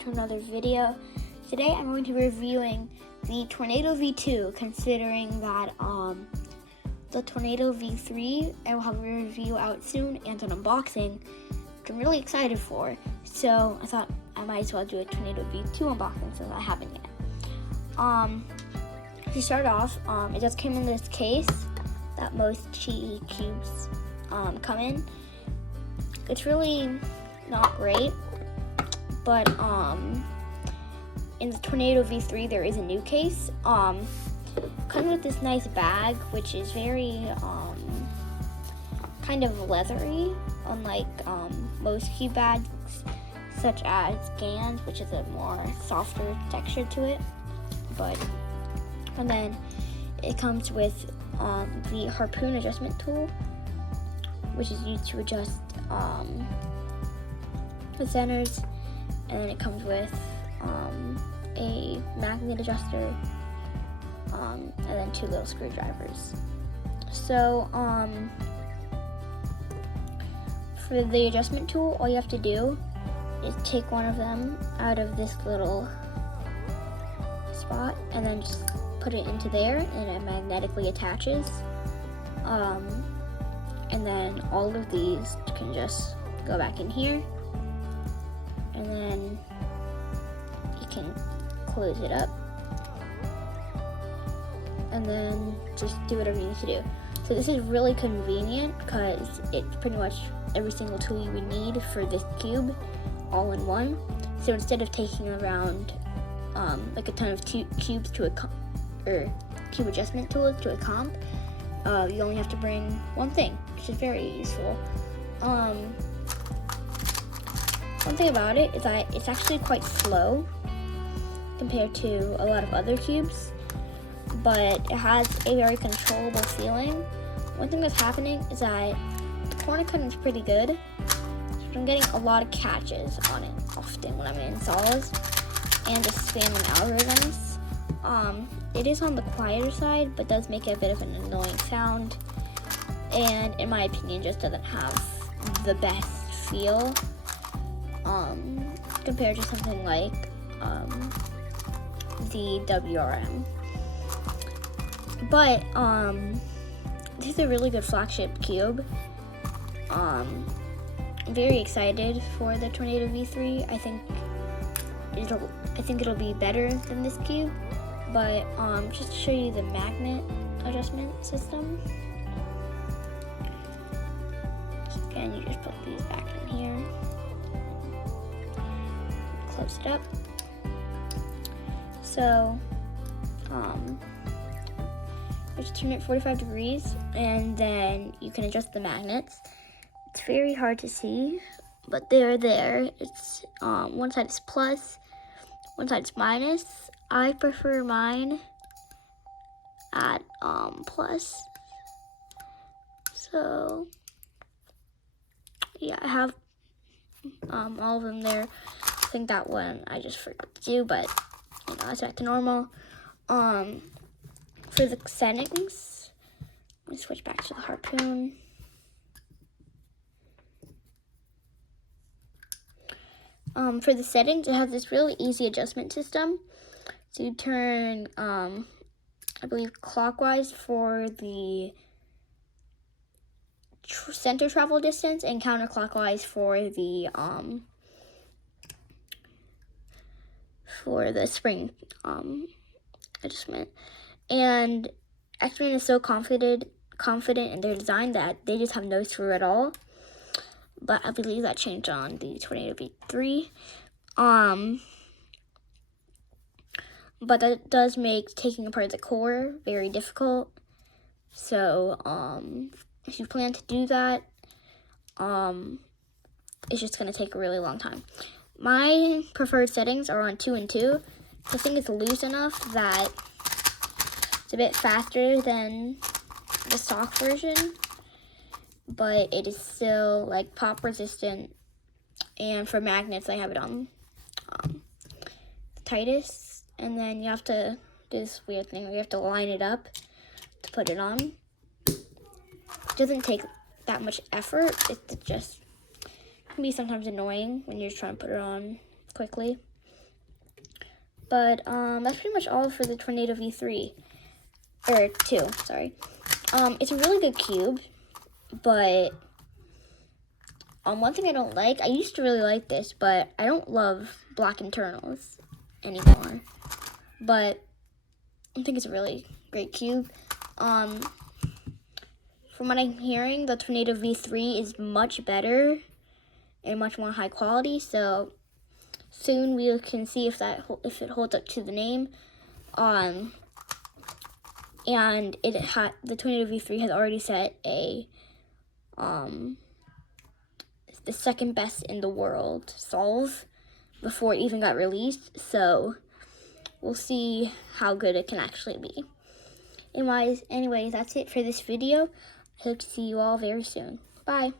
to another video. Today I'm going to be reviewing the Tornado V2, considering that the Tornado V3 I will have a review out soon and an unboxing, which I'm really excited for. So I thought I might as well do a Tornado V2 unboxing since I haven't yet. To start off, it just came in this case that most Chi cubes come in. It's really not great, but in the Tornado V3 there is a new case. Comes with this nice bag, which is very kind of leathery, unlike most cube bags, such as Gans, which is a more softer texture to it. And then it comes with the harpoon adjustment tool, which is used to adjust the centers, and then it comes with a magnet adjuster, and then 2 little screwdrivers. So for the adjustment tool, all you have to do is take one of them out of this little spot and then just put it into there, and it magnetically attaches. And then all of these can just go back in here, and then you can close it up, and then just do whatever you need to do. So this is really convenient because it's pretty much every single tool you would need for this cube all in one. So instead of taking around like a ton of cubes to or cube adjustment tools to a comp, you only have to bring one thing, which is very useful. One thing about it is that it's actually quite slow compared to a lot of other cubes, but it has a very controllable feeling. One thing that's happening is that the corner cutting is pretty good, so I'm getting a lot of catches on it often when I'm in installs and just spamming algorithms. It is on the quieter side, but does make a bit of an annoying sound, and in my opinion just doesn't have the best feel compared to something like the WRM. But this is a really good flagship cube. I'm very excited for the Tornado V3. I think it'll be better than this cube. But just to show you the magnet adjustment system. So again, you just put these back in here, close it up. So you just turn it 45 degrees, and then you can adjust the magnets. It's very hard to see, but they're there. It's one side is plus, one side is minus. I prefer mine at plus. So yeah, I have all of them there. I think that one I just forgot to do, but you know, it's back to normal. For the settings, let me switch back to the harpoon. For the settings, it has this really easy adjustment system. So you turn, I believe, clockwise for the center travel distance, and counterclockwise for the spring adjustment. And X-Men is so confident in their design that they just have no screw at all. But I believe that changed on the Tornado V3. But that does make taking apart the core very difficult. So if you plan to do that, it's just going to take a really long time. My preferred settings are on 2 and 2. I think it's loose enough that it's a bit faster than the stock version, but it is still like pop resistant. And for magnets, I have it on the tightest. And then you have to do this weird thing where you have to line it up to put it on. It doesn't take that much effort. It just can be sometimes annoying when you're trying to put it on quickly. But that's pretty much all for the Tornado V3 or 2. Sorry. It's a really good cube, but one thing I don't like. I used to really like this, but I don't love black internals anymore. But I think it's a really great cube. From what I'm hearing, the Tornado V3 is much better and much more high quality. So soon we can see if it holds up to the name. And the Tornado V3 has already set a the second best in the world solve before it even got released. So we'll see how good it can actually be. Anyways, that's it for this video. I hope to see you all very soon. Bye.